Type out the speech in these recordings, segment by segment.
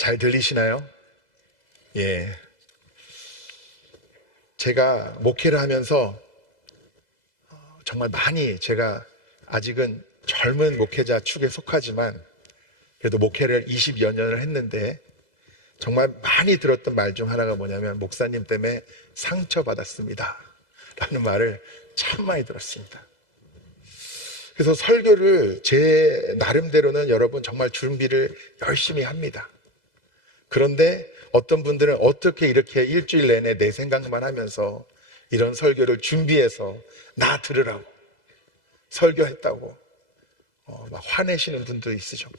잘 들리시나요? 예. 제가 목회를 하면서 정말 많이, 제가 아직은 젊은 목회자 축에 속하지만 그래도 목회를 20여 년을 했는데 정말 많이 들었던 말 중 하나가 뭐냐면, 목사님 때문에 상처받았습니다 라는 말을 참 많이 들었습니다. 그래서 설교를 제 나름대로는 여러분 정말 준비를 열심히 합니다. 그런데 어떤 분들은 어떻게 이렇게 일주일 내내 내 생각만 하면서 이런 설교를 준비해서 나 들으라고 설교했다고 막 화내시는 분도 있으셨고,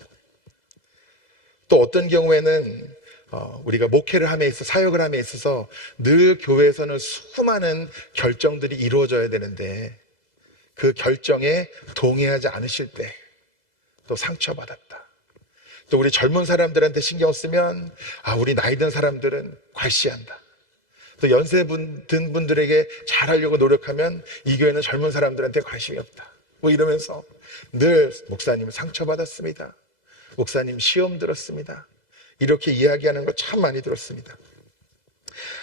또 어떤 경우에는 우리가 목회를 함에 있어서, 사역을 함에 있어서 늘 교회에서는 수많은 결정들이 이루어져야 되는데 그 결정에 동의하지 않으실 때 또 상처받았다. 또 우리 젊은 사람들한테 신경 쓰면 우리 나이 든 사람들은 괄시한다. 또 연세 든 분들에게 잘하려고 노력하면 이 교회는 젊은 사람들한테 관심이 없다. 뭐 이러면서 늘 목사님 상처받았습니다, 목사님 시험 들었습니다, 이렇게 이야기하는 거 참 많이 들었습니다.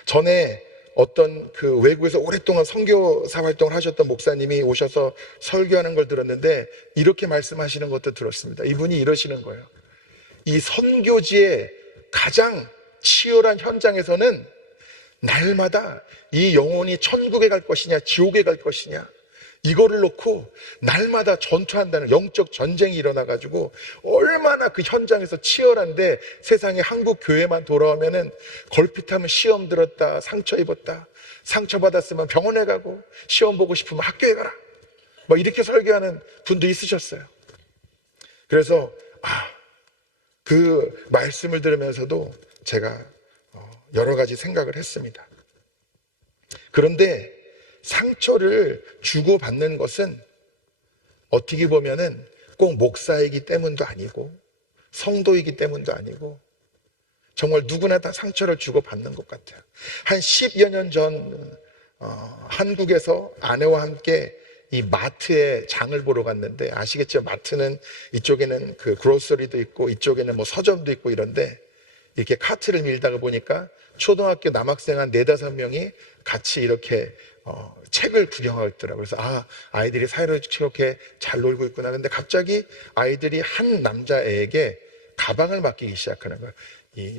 전에 어떤 그 외국에서 오랫동안 선교사 활동을 하셨던 목사님이 오셔서 설교하는 걸 들었는데 이렇게 말씀하시는 것도 들었습니다. 이분이 이러시는 거예요. 이 선교지의 가장 치열한 현장에서는 날마다 이 영혼이 천국에 갈 것이냐 지옥에 갈 것이냐, 이거를 놓고 날마다 전투한다는 영적 전쟁이 일어나가지고 얼마나 그 현장에서 치열한데, 세상에 한국 교회만 돌아오면은 걸핏하면 시험 들었다, 상처 입었다, 상처받았으면 병원에 가고, 시험 보고 싶으면 학교에 가라, 뭐 이렇게 설교하는 분도 있으셨어요. 그래서 그 말씀을 들으면서도 제가 여러 가지 생각을 했습니다. 그런데 상처를 주고받는 것은 어떻게 보면은 꼭 목사이기 때문도 아니고 성도이기 때문도 아니고 정말 누구나 다 상처를 주고받는 것 같아요. 한 10여 년 전 한국에서 아내와 함께 이 마트에 장을 보러 갔는데, 아시겠죠? 마트는 이쪽에는 그 그로서리도 있고 이쪽에는 뭐 서점도 있고 이런데, 이렇게 카트를 밀다가 보니까 초등학교 남학생 한 4-5명이 같이 이렇게 책을 구경하고 있더라고요. 그래서 아이들이 사이좋게 잘 놀고 있구나. 근데 갑자기 아이들이 한 남자애에게 가방을 맡기기 시작하는 거예요. 이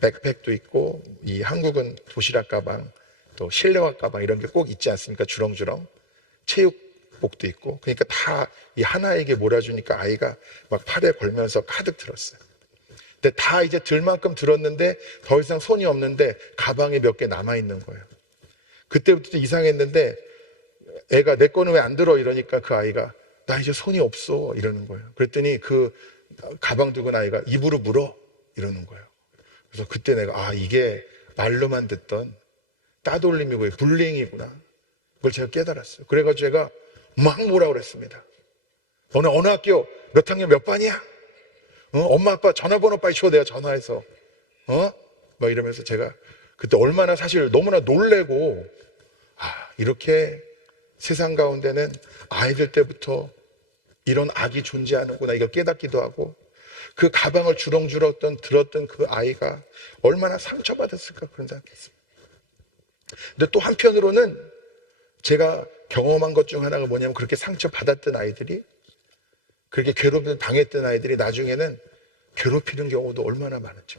백팩도 있고, 이 한국은 도시락 가방, 또 실내화 가방 이런 게 꼭 있지 않습니까? 주렁주렁. 체육복도 있고. 그러니까 다 이 하나에게 몰아주니까 아이가 막 팔에 걸면서 가득 들었어요. 근데 다 이제 들 만큼 들었는데 더 이상 손이 없는데 가방에 몇 개 남아있는 거예요. 그때부터 이상했는데, 애가 내 거는 왜 안 들어? 이러니까 그 아이가 나 이제 손이 없어 이러는 거예요. 그랬더니 그 가방 들고 온 아이가 입으로 물어 이러는 거예요. 그래서 그때 내가 이게 말로만 듣던 따돌림이고 불링이구나, 그걸 제가 깨달았어요. 그래가지고 제가 막 뭐라 그랬습니다. 너는 어느 학교 몇 학년 몇 반이야? 엄마 아빠 전화번호 빨리 줘, 내가 전화해서 막 이러면서 제가 그때 얼마나 사실 너무나 놀래고, 이렇게 세상 가운데는 아이들 때부터 이런 악이 존재하는구나, 이걸 깨닫기도 하고, 그 가방을 주렁주렁 들었던 그 아이가 얼마나 상처받았을까, 그런 생각했습니다. 근데 또 한편으로는 제가 경험한 것 중 하나가 뭐냐면, 그렇게 상처받았던 아이들이, 그렇게 괴롭힘을 당했던 아이들이 나중에는 괴롭히는 경우도 얼마나 많은지.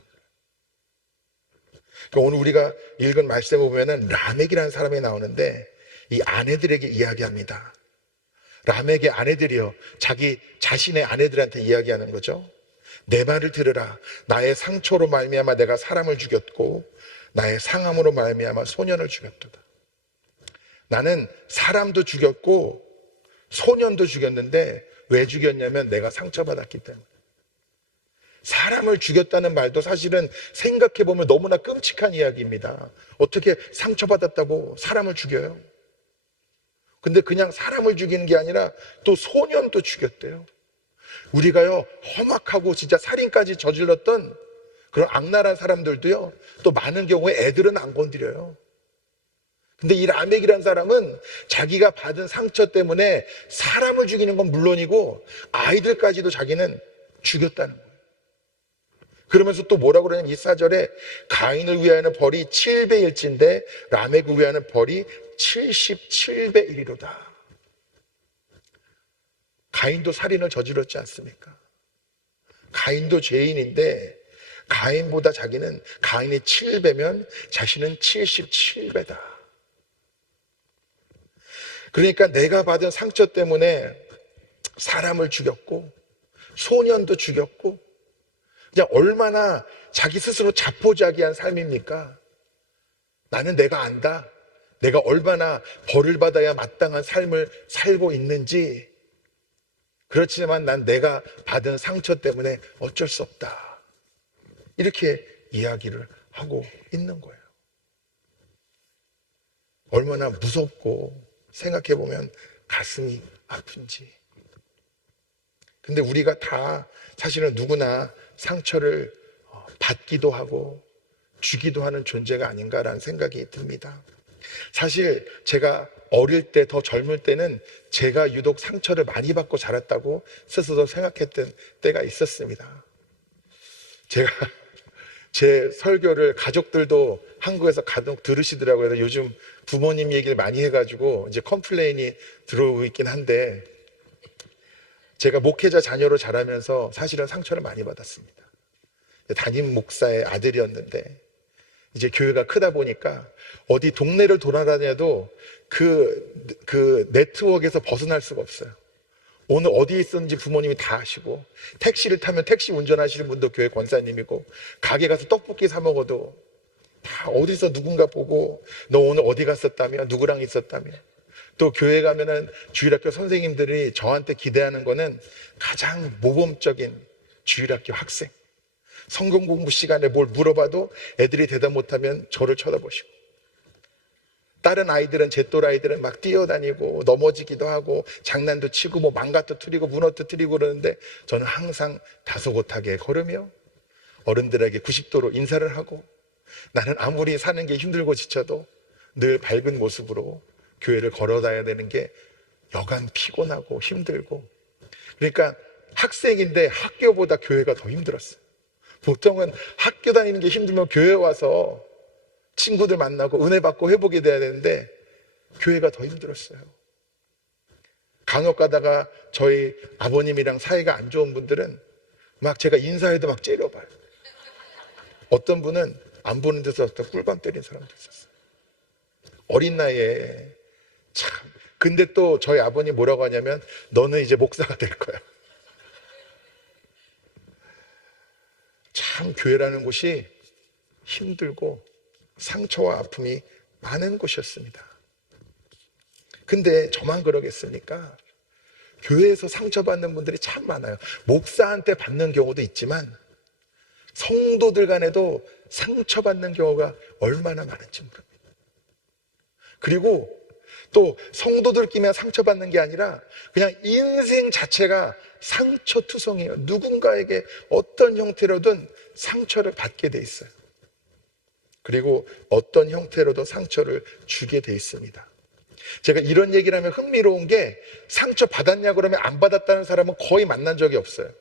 그러니까 오늘 우리가 읽은 말씀에 보면은 라멕이라는 사람이 나오는데, 이 아내들에게 이야기합니다. 라멕의 아내들이요, 자신의 아내들한테 이야기하는 거죠. 내 말을 들으라. 나의 상처로 말미암아 내가 사람을 죽였고 나의 상함으로 말미암아 소년을 죽였도다. 나는 사람도 죽였고 소년도 죽였는데 왜 죽였냐면 내가 상처받았기 때문에. 사람을 죽였다는 말도 사실은 생각해보면 너무나 끔찍한 이야기입니다. 어떻게 상처받았다고 사람을 죽여요? 근데 그냥 사람을 죽이는 게 아니라 또 소년도 죽였대요. 우리가요, 험악하고 진짜 살인까지 저질렀던 그런 악랄한 사람들도요, 또 많은 경우에 애들은 안 건드려요. 근데 이 라멕이라는 사람은 자기가 받은 상처 때문에 사람을 죽이는 건 물론이고 아이들까지도 자기는 죽였다는 거예요. 그러면서 또 뭐라고 그러냐면 이 4절에 가인을 위하여는 벌이 7배일진데 라멕을 위하여는 벌이 77배이리로다. 가인도 살인을 저질렀지 않습니까? 가인도 죄인인데 가인보다 자기는, 가인이 7배면 자신은 77배다. 그러니까 내가 받은 상처 때문에 사람을 죽였고 소년도 죽였고, 그냥 얼마나 자기 스스로 자포자기한 삶입니까? 나는 내가 안다. 내가 얼마나 벌을 받아야 마땅한 삶을 살고 있는지. 그렇지만 난 내가 받은 상처 때문에 어쩔 수 없다. 이렇게 이야기를 하고 있는 거예요. 얼마나 무섭고 생각해보면 가슴이 아픈지. 근데 우리가 다 사실은 누구나 상처를 받기도 하고 주기도 하는 존재가 아닌가라는 생각이 듭니다. 사실 제가 어릴 때, 더 젊을 때는 제가 유독 상처를 많이 받고 자랐다고 스스로 생각했던 때가 있었습니다. 제가 제 설교를 가족들도 한국에서 간혹 들으시더라고요. 요즘 부모님 얘기를 많이 해가지고 이제 컴플레인이 들어오고 있긴 한데, 제가 목회자 자녀로 자라면서 사실은 상처를 많이 받았습니다. 담임 목사의 아들이었는데 이제 교회가 크다 보니까 어디 동네를 돌아다녀도 그 네트워크에서 벗어날 수가 없어요. 오늘 어디에 있었는지 부모님이 다 아시고, 택시를 타면 택시 운전하시는 분도 교회 권사님이고, 가게 가서 떡볶이 사 먹어도 다 어디서 누군가 보고 너 오늘 어디 갔었다며, 누구랑 있었다며. 또 교회 가면은 주일학교 선생님들이 저한테 기대하는 거는 가장 모범적인 주일학교 학생. 성경 공부 시간에 뭘 물어봐도 애들이 대답 못하면 저를 쳐다보시고, 다른 아이들은, 제 또래 아이들은 막 뛰어다니고 넘어지기도 하고 장난도 치고 뭐 망가도 트리고 문어도 트리고 그러는데, 저는 항상 다소곳하게 걸으며 어른들에게 90도로 인사를 하고, 나는 아무리 사는 게 힘들고 지쳐도 늘 밝은 모습으로 교회를 걸어다녀야 되는 게 여간 피곤하고 힘들고. 그러니까 학생인데 학교보다 교회가 더 힘들었어요. 보통은 학교 다니는 게 힘들면 교회 와서 친구들 만나고 은혜 받고 회복이 돼야 되는데 교회가 더 힘들었어요. 강역 가다가 저희 아버님이랑 사이가 안 좋은 분들은 막 제가 인사해도 막 째려봐요. 어떤 분은 안 보는 데서 꿀밤 때린 사람도 있었어요. 어린 나이에. 참. 근데 또 저희 아버님 뭐라고 하냐면, 너는 이제 목사가 될 거야. 참 교회라는 곳이 힘들고 상처와 아픔이 많은 곳이었습니다. 근데 저만 그러겠습니까? 교회에서 상처받는 분들이 참 많아요. 목사한테 받는 경우도 있지만 성도들 간에도 상처받는 경우가 얼마나 많은지 모릅니다. 그리고 또 성도들끼리만 상처받는 게 아니라 그냥 인생 자체가 상처투성이에요. 누군가에게 어떤 형태로든 상처를 받게 돼 있어요. 그리고 어떤 형태로도 상처를 주게 돼 있습니다. 제가 이런 얘기를 하면 흥미로운 게, 상처 받았냐 그러면 안 받았다는 사람은 거의 만난 적이 없어요.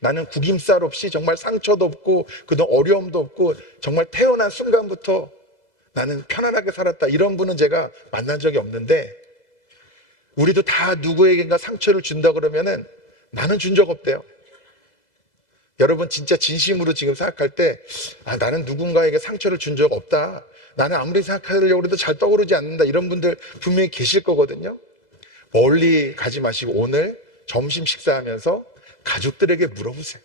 나는 구김살 없이 정말 상처도 없고 그동안 어려움도 없고 정말 태어난 순간부터 나는 편안하게 살았다, 이런 분은 제가 만난 적이 없는데, 우리도 다 누구에겐가 상처를 준다 그러면은 나는 준 적 없대요. 여러분 진짜 진심으로 지금 생각할 때, 나는 누군가에게 상처를 준 적 없다, 나는 아무리 생각하려고 해도 잘 떠오르지 않는다, 이런 분들 분명히 계실 거거든요. 멀리 가지 마시고 오늘 점심 식사하면서 가족들에게 물어보세요.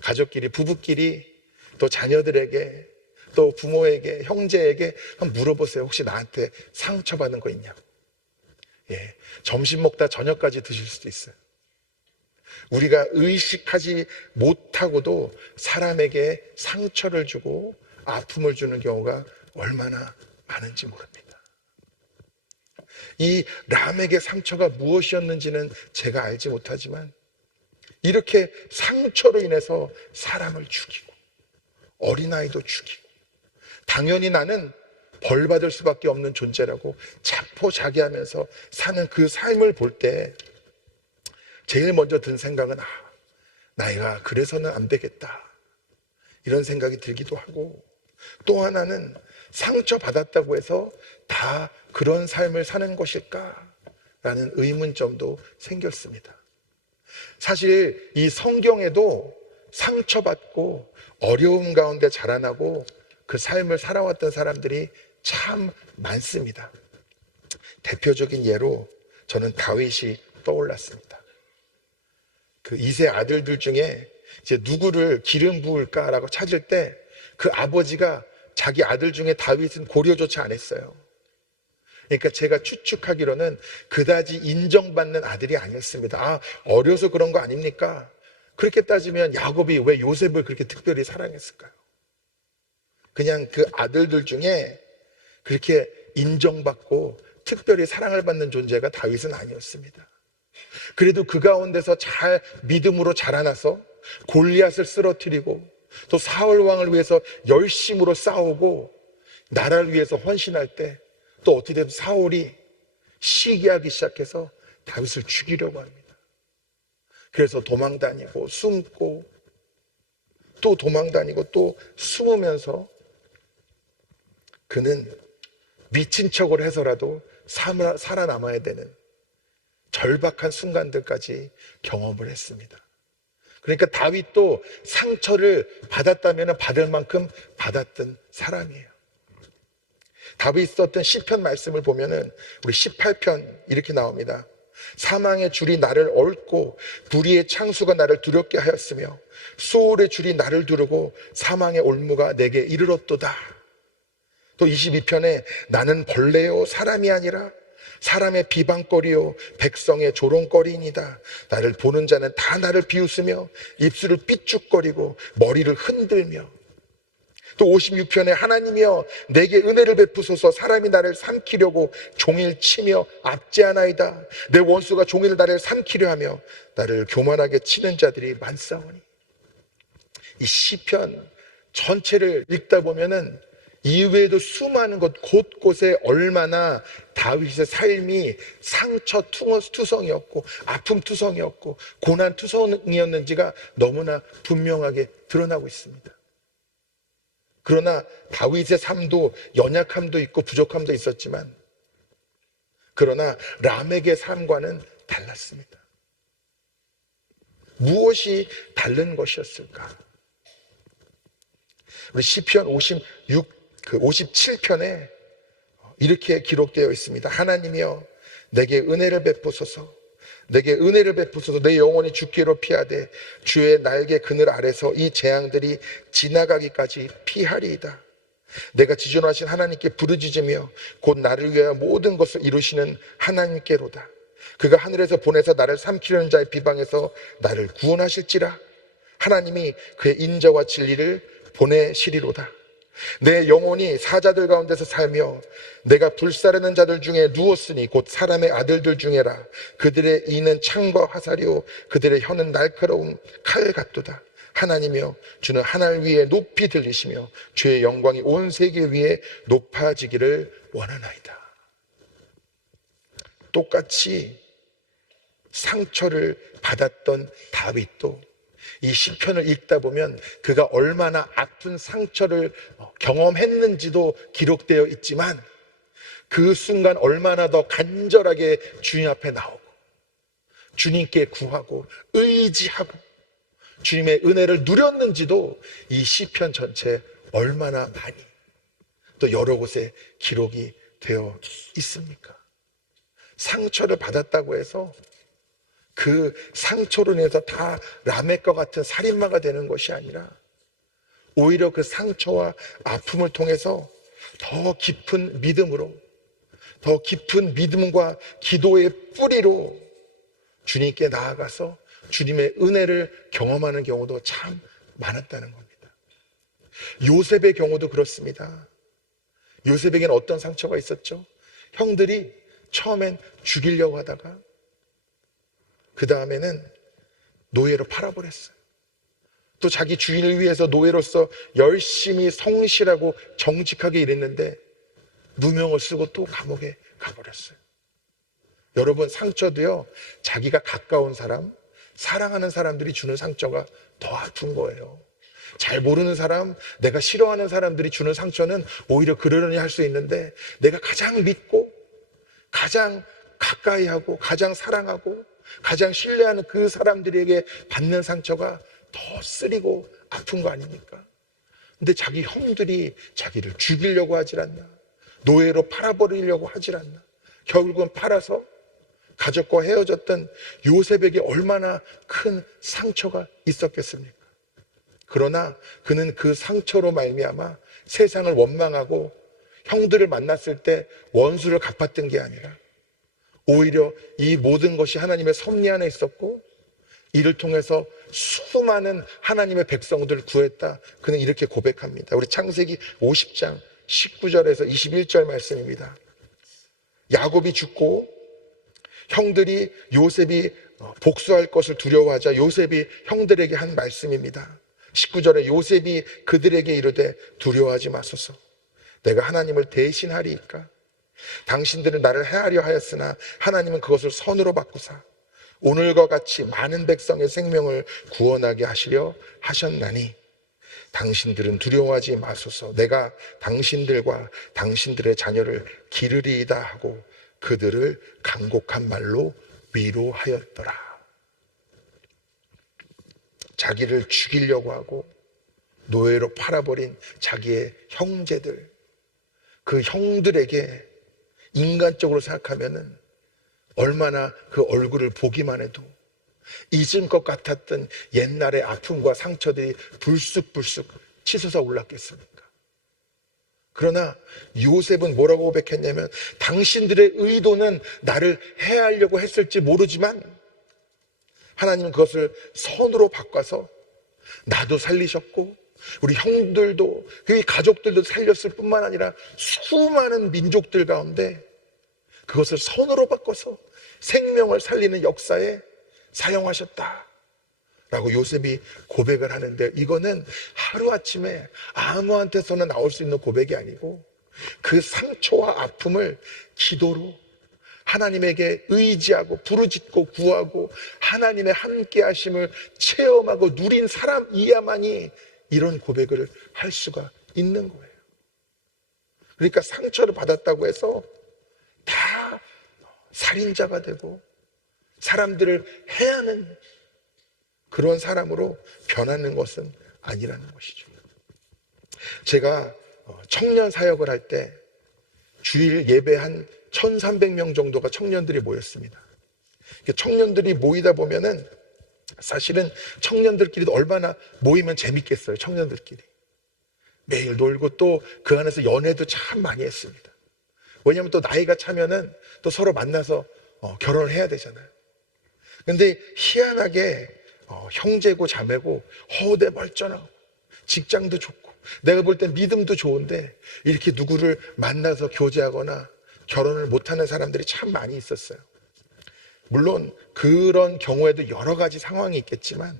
가족끼리, 부부끼리, 또 자녀들에게, 또 부모에게, 형제에게 한번 물어보세요. 혹시 나한테 상처받은 거 있냐고. 예, 점심 먹다 저녁까지 드실 수도 있어요. 우리가 의식하지 못하고도 사람에게 상처를 주고 아픔을 주는 경우가 얼마나 많은지 모릅니다. 이 람에게 상처가 무엇이었는지는 제가 알지 못하지만, 이렇게 상처로 인해서 사람을 죽이고 어린아이도 죽이고, 당연히 나는 벌 받을 수밖에 없는 존재라고 자포자기하면서 사는 그 삶을 볼 때 제일 먼저 든 생각은, 나이가 그래서는 안 되겠다, 이런 생각이 들기도 하고, 또 하나는 상처받았다고 해서 다 그런 삶을 사는 것일까? 라는 의문점도 생겼습니다. 사실 이 성경에도 상처받고 어려움 가운데 자라나고 그 삶을 살아왔던 사람들이 참 많습니다. 대표적인 예로 저는 다윗이 떠올랐습니다. 그 이세 아들들 중에 이제 누구를 기름 부을까라고 찾을 때 그 아버지가 자기 아들 중에 다윗은 고려조차 안 했어요. 그러니까 제가 추측하기로는 그다지 인정받는 아들이 아니었습니다. 아, 어려서 그런 거 아닙니까? 그렇게 따지면 야곱이 왜 요셉을 그렇게 특별히 사랑했을까요? 그냥 그 아들들 중에 그렇게 인정받고 특별히 사랑을 받는 존재가 다윗은 아니었습니다. 그래도 그 가운데서 잘 믿음으로 자라나서 골리앗을 쓰러뜨리고 또 사울 왕을 위해서 열심으로 싸우고 나라를 위해서 헌신할 때 또 어떻게 되면 사울이 시기하기 시작해서 다윗을 죽이려고 합니다. 그래서 도망다니고 숨고 또 도망다니고 또 숨으면서 그는 미친 척을 해서라도 살아남아야 되는 절박한 순간들까지 경험을 했습니다. 그러니까 다윗도 상처를 받았다면 받을 만큼 받았던 사람이에요. 다윗이 썼던 시편 말씀을 보면은 우리 18편 이렇게 나옵니다. 사망의 줄이 나를 얽고 불의의 창수가 나를 두렵게 하였으며 수월의 줄이 나를 두르고 사망의 올무가 내게 이르렀도다. 또 22편에 나는 벌레요 사람이 아니라 사람의 비방거리요 백성의 조롱거리이니다. 나를 보는 자는 다 나를 비웃으며 입술을 삐죽거리고 머리를 흔들며. 또 56편에 하나님이여 내게 은혜를 베푸소서. 사람이 나를 삼키려고 종일 치며 압제하나이다. 내 원수가 종일 나를 삼키려 하며 나를 교만하게 치는 자들이 많사오니. 이 시편 전체를 읽다 보면은 이외에도 수많은 것 곳곳에 얼마나 다윗의 삶이 상처 투성이었고 아픔 투성이었고 고난 투성이었는지가 너무나 분명하게 드러나고 있습니다. 그러나 다윗의 삶도 연약함도 있고 부족함도 있었지만 그러나 람եկ의 삶과는 달랐습니다. 무엇이 다른 것이었을까? 우리 시편 57편에 이렇게 기록되어 있습니다. 하나님이여 내게 은혜를 베푸소서. 내게 은혜를 베푸소서. 내 영혼이 죽기로 피하되 주의 날개 그늘 아래서 이 재앙들이 지나가기까지 피하리이다. 내가 지존하신 하나님께 부르짖으며 곧 나를 위하여 모든 것을 이루시는 하나님께로다. 그가 하늘에서 보내서 나를 삼키려는 자의 비방에서 나를 구원하실지라. 하나님이 그의 인자와 진리를 보내시리로다. 내 영혼이 사자들 가운데서 살며 내가 불사르는 자들 중에 누웠으니 곧 사람의 아들들 중에라. 그들의 이는 창과 화살이요 그들의 혀는 날카로운 칼 같도다. 하나님이여 주는 하늘 위에 높이 들리시며 주의 영광이 온 세계 위에 높아지기를 원하나이다. 똑같이 상처를 받았던 다윗도 이 시편을 읽다 보면 그가 얼마나 아픈 상처를 경험했는지도 기록되어 있지만 그 순간 얼마나 더 간절하게 주님 앞에 나오고 주님께 구하고 의지하고 주님의 은혜를 누렸는지도 이 시편 전체에 얼마나 많이 또 여러 곳에 기록이 되어 있습니까? 상처를 받았다고 해서 그 상처로 인해서 다 람եկ과 같은 살인마가 되는 것이 아니라 오히려 그 상처와 아픔을 통해서 더 깊은 믿음으로 더 깊은 믿음과 기도의 뿌리로 주님께 나아가서 주님의 은혜를 경험하는 경우도 참 많았다는 겁니다. 요셉의 경우도 그렇습니다. 요셉에게는 어떤 상처가 있었죠? 형들이 처음엔 죽이려고 하다가 그 다음에는 노예로 팔아버렸어요. 또 자기 주인을 위해서 노예로서 열심히 성실하고 정직하게 일했는데 누명을 쓰고 또 감옥에 가버렸어요. 여러분 상처도요 자기가 가까운 사람, 사랑하는 사람들이 주는 상처가 더 아픈 거예요. 잘 모르는 사람, 내가 싫어하는 사람들이 주는 상처는 오히려 그러려니 할 수 있는데, 내가 가장 믿고 가장 가까이 하고 가장 사랑하고 가장 신뢰하는 그 사람들에게 받는 상처가 더 쓰리고 아픈 거 아닙니까? 근데 자기 형들이 자기를 죽이려고 하질 않나, 노예로 팔아버리려고 하질 않나, 결국은 팔아서 가족과 헤어졌던 요셉에게 얼마나 큰 상처가 있었겠습니까? 그러나 그는 그 상처로 말미암아 세상을 원망하고 형들을 만났을 때 원수를 갚았던 게 아니라 오히려 이 모든 것이 하나님의 섭리 안에 있었고, 이를 통해서 수많은 하나님의 백성들을 구했다. 그는 이렇게 고백합니다. 우리 창세기 50장 19절에서 21절 말씀입니다. 야곱이 죽고 형들이 요셉이 복수할 것을 두려워하자 요셉이 형들에게 한 말씀입니다. 19절에 요셉이 그들에게 이르되 두려워하지 마소서. 내가 하나님을 대신하리이까. 당신들은 나를 해하려 하였으나 하나님은 그것을 선으로 바꾸사 오늘과 같이 많은 백성의 생명을 구원하게 하시려 하셨나니 당신들은 두려워하지 마소서. 내가 당신들과 당신들의 자녀를 기르리이다 하고 그들을 간곡한 말로 위로하였더라. 자기를 죽이려고 하고 노예로 팔아버린 자기의 형제들, 그 형들에게 인간적으로 생각하면은 얼마나 그 얼굴을 보기만 해도 잊은 것 같았던 옛날의 아픔과 상처들이 불쑥불쑥 치솟아 올랐겠습니까? 그러나 요셉은 뭐라고 고백했냐면, 당신들의 의도는 나를 해하려고 했을지 모르지만 하나님은 그것을 선으로 바꿔서 나도 살리셨고 우리 형들도, 그 가족들도 살렸을 뿐만 아니라 수많은 민족들 가운데 그것을 선으로 바꿔서 생명을 살리는 역사에 사용하셨다 라고 요셉이 고백을 하는데, 이거는 하루아침에 아무한테서나 나올 수 있는 고백이 아니고 그 상처와 아픔을 기도로 하나님에게 의지하고 부르짖고 구하고 하나님의 함께 하심을 체험하고 누린 사람이야만이 이런 고백을 할 수가 있는 거예요. 그러니까 상처를 받았다고 해서 다 살인자가 되고 사람들을 해하는 그런 사람으로 변하는 것은 아니라는 것이죠. 제가 청년 사역을 할 때 주일 예배 한 1,300명 정도가 청년들이 모였습니다. 청년들이 모이다 보면은 사실은 청년들끼리도 얼마나 모이면 재밌겠어요. 청년들끼리 매일 놀고 또 그 안에서 연애도 참 많이 했습니다. 왜냐하면 또 나이가 차면은 또 서로 만나서 결혼을 해야 되잖아요. 근데 희한하게 형제고 자매고 허우대 멀쩡하고 직장도 좋고 내가 볼 땐 믿음도 좋은데 이렇게 누구를 만나서 교제하거나 결혼을 못하는 사람들이 참 많이 있었어요. 물론 그런 경우에도 여러 가지 상황이 있겠지만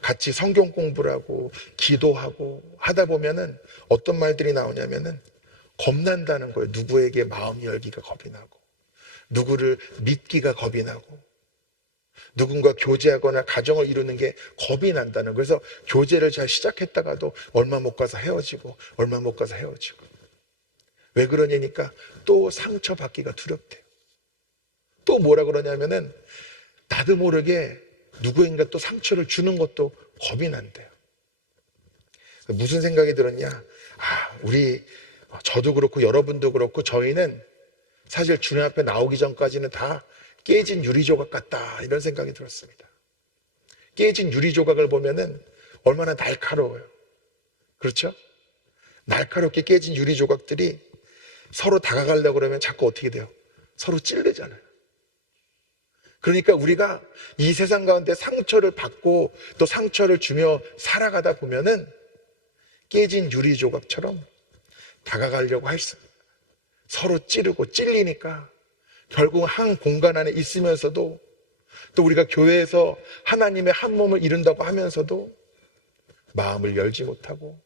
같이 성경 공부를 하고 기도하고 하다 보면은 어떤 말들이 나오냐면은 겁난다는 거예요. 누구에게 마음 열기가 겁이 나고 누구를 믿기가 겁이 나고 누군가 교제하거나 가정을 이루는 게 겁이 난다는 거예요. 그래서 교제를 잘 시작했다가도 얼마 못 가서 헤어지고 얼마 못 가서 헤어지고. 왜 그러냐니까 또 상처받기가 두렵대요. 또 뭐라 그러냐면은 나도 모르게 누구인가 또 상처를 주는 것도 겁이 난대요. 무슨 생각이 들었냐? 저도 그렇고 여러분도 그렇고 저희는 사실 주님 앞에 나오기 전까지는 다 깨진 유리조각 같다 이런 생각이 들었습니다. 깨진 유리조각을 보면은 얼마나 날카로워요. 그렇죠? 날카롭게 깨진 유리조각들이 서로 다가가려고 그러면 자꾸 어떻게 돼요? 서로 찌르잖아요. 그러니까 우리가 이 세상 가운데 상처를 받고 또 상처를 주며 살아가다 보면은 깨진 유리조각처럼 다가가려고 서로 찌르고 찔리니까 결국 한 공간 안에 있으면서도 또 우리가 교회에서 하나님의 한 몸을 이룬다고 하면서도 마음을 열지 못하고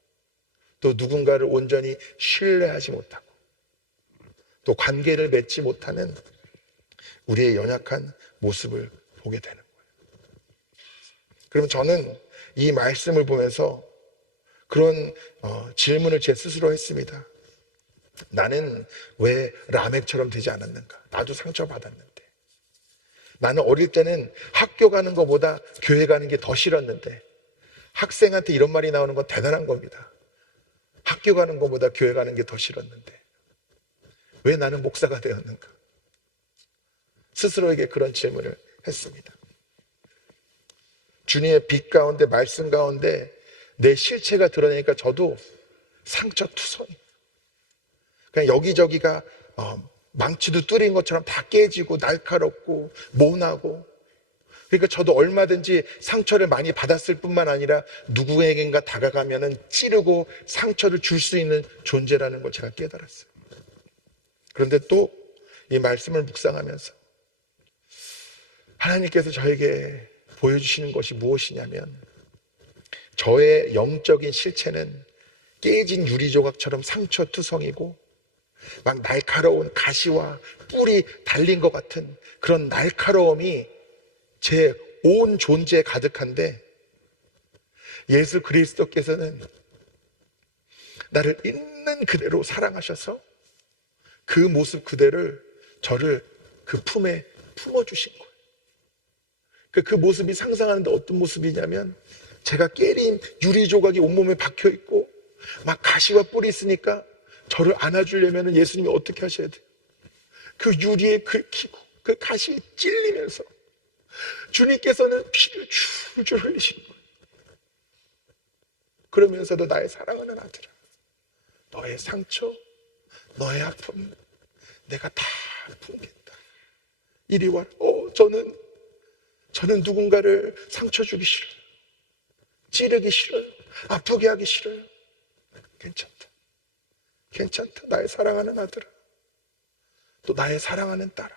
또 누군가를 온전히 신뢰하지 못하고 또 관계를 맺지 못하는 우리의 연약한 모습을 보게 되는 거예요. 그러면 저는 이 말씀을 보면서 그런 질문을 제 스스로 했습니다. 나는 왜 라멕처럼 되지 않았는가? 나도 상처받았는데. 나는 어릴 때는 학교 가는 것보다 교회 가는 게 더 싫었는데, 학생한테 이런 말이 나오는 건 대단한 겁니다. 학교 가는 것보다 교회 가는 게 더 싫었는데 왜 나는 목사가 되었는가? 스스로에게 그런 질문을 했습니다. 주님의 빛 가운데, 말씀 가운데 내 실체가 드러내니까 저도 상처투성이, 그냥 여기저기가 망치도 뚫린 것처럼 다 깨지고 날카롭고 모나고, 그러니까 저도 얼마든지 상처를 많이 받았을 뿐만 아니라 누구에겐가 다가가면은 찌르고 상처를 줄 수 있는 존재라는 걸 제가 깨달았어요. 그런데 또 이 말씀을 묵상하면서 하나님께서 저에게 보여주시는 것이 무엇이냐면, 저의 영적인 실체는 깨진 유리조각처럼 상처투성이고 막 날카로운 가시와 뿔이 달린 것 같은 그런 날카로움이 제 온 존재에 가득한데, 예수 그리스도께서는 나를 있는 그대로 사랑하셔서 그 모습 그대를 저를 그 품에 품어주신 거예요. 그 모습이 상상하는데 어떤 모습이냐면, 제가 깨린 유리조각이 온몸에 박혀있고 막 가시와 뿔이 있으니까 저를 안아주려면 예수님이 어떻게 하셔야 돼요? 그 유리에 긁히고 그 가시에 찔리면서 주님께서는 피를 줄줄 흘리시는 거예요. 그러면서도 나의 사랑하는 아들아, 너의 상처, 너의 아픔 내가 다 품겠다. 이리 와라. 저는 누군가를 상처 주기 싫어요. 찌르기 싫어요. 아프게 하기 싫어요. 괜찮다. 괜찮다. 나의 사랑하는 아들아, 또 나의 사랑하는 딸아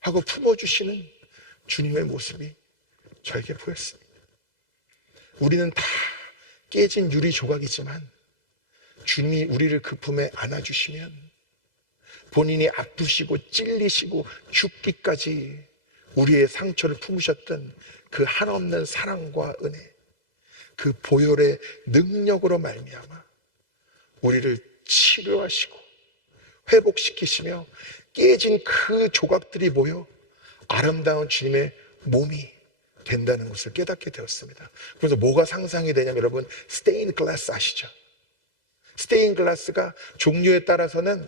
하고 품어주시는 주님의 모습이 저에게 보였습니다. 우리는 다 깨진 유리 조각이지만 주님이 우리를 그 품에 안아주시면 본인이 아프시고 찔리시고 죽기까지 우리의 상처를 품으셨던 그 한없는 사랑과 은혜, 그 보혈의 능력으로 말미암아 우리를 치료하시고 회복시키시며 깨진 그 조각들이 모여 아름다운 주님의 몸이 된다는 것을 깨닫게 되었습니다. 그래서 뭐가 상상이 되냐면, 여러분 스테인 글라스 아시죠? 스테인 글라스가 종류에 따라서는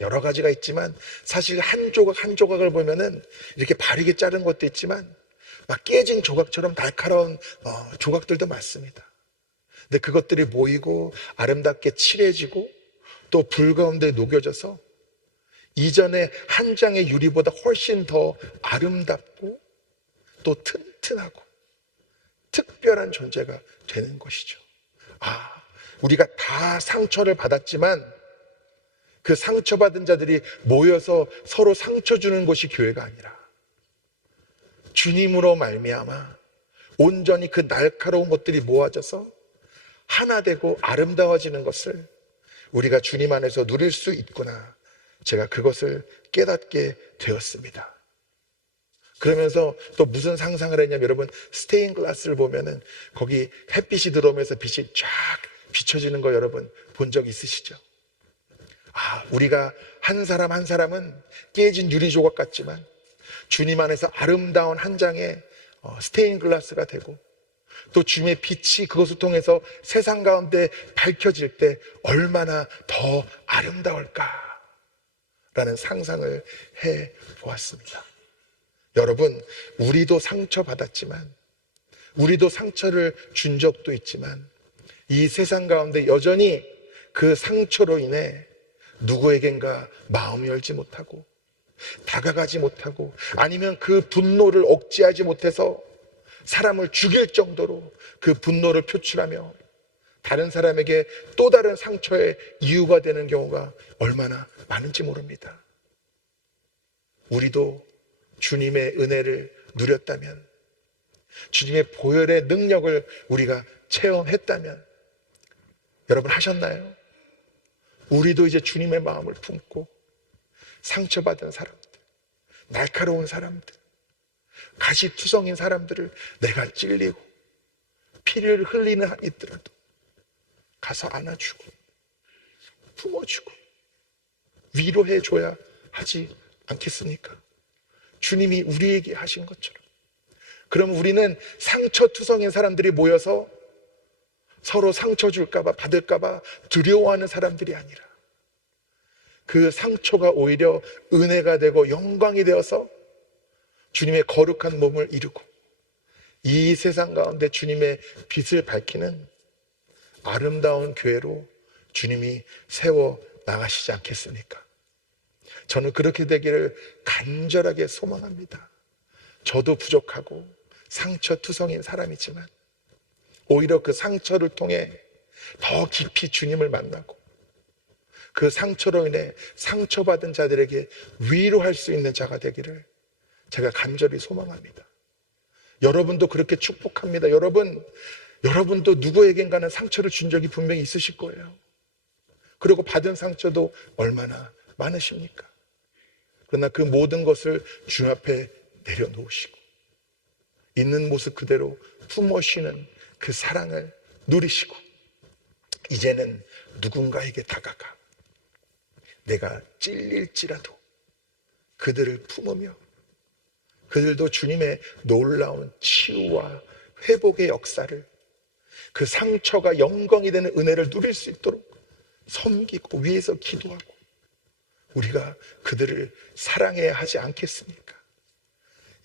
여러 가지가 있지만 사실 한 조각 한 조각을 보면은 이렇게 바르게 자른 것도 있지만 막 깨진 조각처럼 날카로운 조각들도 많습니다. 근데 그것들이 모이고 아름답게 칠해지고 또 불 가운데 녹여져서 이전에 한 장의 유리보다 훨씬 더 아름답고 또 튼튼하고 특별한 존재가 되는 것이죠. 우리가 다 상처를 받았지만 그 상처받은 자들이 모여서 서로 상처 주는 것이 교회가 아니라 주님으로 말미암아 온전히 그 날카로운 것들이 모아져서 하나 되고 아름다워지는 것을 우리가 주님 안에서 누릴 수 있구나, 제가 그것을 깨닫게 되었습니다. 그러면서 또 무슨 상상을 했냐면, 여러분 스테인 글라스를 보면은 거기 햇빛이 들어오면서 빛이 쫙 비춰지는 거 여러분 본 적 있으시죠? 우리가 한 사람 한 사람은 깨진 유리 조각 같지만 주님 안에서 아름다운 한 장의 스테인 글라스가 되고, 또 주님의 빛이 그것을 통해서 세상 가운데 밝혀질 때 얼마나 더 아름다울까 라는 상상을 해 보았습니다. 여러분, 우리도 상처받았지만, 우리도 상처를 준 적도 있지만, 이 세상 가운데 여전히 그 상처로 인해 누구에겐가 마음 열지 못하고 다가가지 못하고, 아니면 그 분노를 억제하지 못해서 사람을 죽일 정도로 그 분노를 표출하며 다른 사람에게 또 다른 상처의 이유가 되는 경우가 얼마나 많은지 모릅니다. 우리도 주님의 은혜를 누렸다면, 주님의 보혈의 능력을 우리가 체험했다면, 여러분 하셨나요? 우리도 이제 주님의 마음을 품고 상처받은 사람들, 날카로운 사람들, 가시투성인 사람들을 내가 찔리고 피를 흘리는 한 있더라도 가서 안아주고 품어주고 위로해줘야 하지 않겠습니까? 주님이 우리에게 하신 것처럼. 그럼 우리는 상처투성인 사람들이 모여서 서로 상처 줄까봐, 받을까봐 두려워하는 사람들이 아니라 그 상처가 오히려 은혜가 되고 영광이 되어서 주님의 거룩한 몸을 이루고 이 세상 가운데 주님의 빛을 밝히는 아름다운 교회로 주님이 세워 나가시지 않겠습니까? 저는 그렇게 되기를 간절하게 소망합니다. 저도 부족하고 상처투성인 사람이지만 오히려 그 상처를 통해 더 깊이 주님을 만나고 그 상처로 인해 상처받은 자들에게 위로할 수 있는 자가 되기를 제가 간절히 소망합니다. 여러분도 그렇게 축복합니다. 여러분도 누구에겐가는 상처를 준 적이 분명히 있으실 거예요. 그리고 받은 상처도 얼마나 많으십니까? 그러나 그 모든 것을 주 앞에 내려놓으시고 있는 모습 그대로 품어 쉬는 그 사랑을 누리시고 이제는 누군가에게 다가가 내가 찔릴지라도 그들을 품으며 그들도 주님의 놀라운 치유와 회복의 역사를, 그 상처가 영광이 되는 은혜를 누릴 수 있도록 섬기고 위에서 기도하고 우리가 그들을 사랑해야 하지 않겠습니까?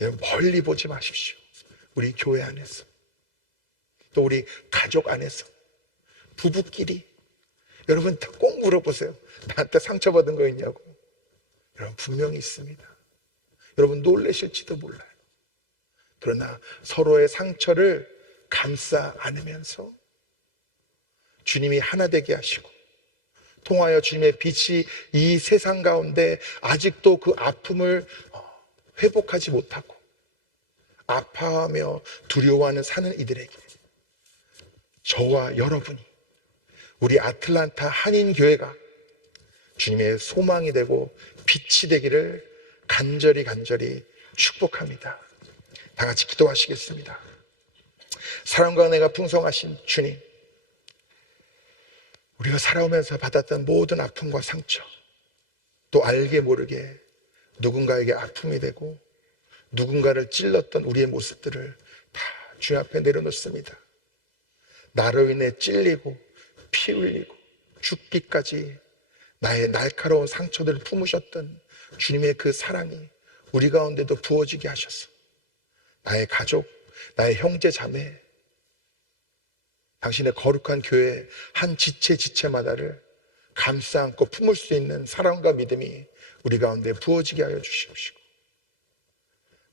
여러분, 멀리 보지 마십시오. 우리 교회 안에서 또 우리 가족 안에서 부부끼리 여러분 꼭 물어보세요. 나한테 상처받은 거 있냐고. 여러분 분명히 있습니다. 여러분 놀라실지도 몰라요. 그러나 서로의 상처를 감싸 안으면서 주님이 하나 되게 하시고 통하여 주님의 빛이 이 세상 가운데 아직도 그 아픔을 회복하지 못하고 아파하며 두려워하는 사는 이들에게 저와 여러분이 우리 아틀란타 한인교회가 주님의 소망이 되고 빛이 되기를 간절히 축복합니다. 다 같이 기도하시겠습니다. 사랑과 은혜가 풍성하신 주님, 우리가 살아오면서 받았던 모든 아픔과 상처, 또 알게 모르게 누군가에게 아픔이 되고 누군가를 찔렀던 우리의 모습들을 다 주 앞에 내려놓습니다. 나로 인해 찔리고 피 흘리고 죽기까지 나의 날카로운 상처들을 품으셨던 주님의 그 사랑이 우리 가운데도 부어지게 하셔서 나의 가족, 나의 형제 자매, 당신의 거룩한 교회 한 지체마다를 감싸 안고 품을 수 있는 사랑과 믿음이 우리 가운데 부어지게 하여 주시옵시고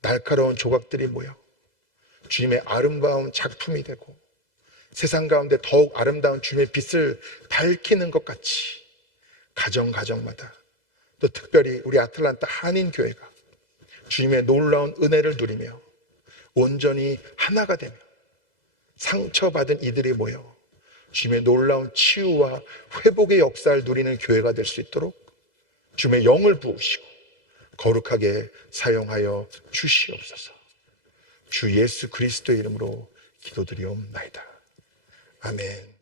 날카로운 조각들이 모여 주님의 아름다운 작품이 되고 세상 가운데 더욱 아름다운 주님의 빛을 밝히는 것 같이 가정마다 또 특별히 우리 아틀란타 한인교회가 주님의 놀라운 은혜를 누리며 온전히 하나가 되며 상처받은 이들이 모여 주님의 놀라운 치유와 회복의 역사를 누리는 교회가 될 수 있도록 주님의 영을 부으시고 거룩하게 사용하여 주시옵소서. 주 예수 그리스도의 이름으로 기도드리옵나이다. 아멘.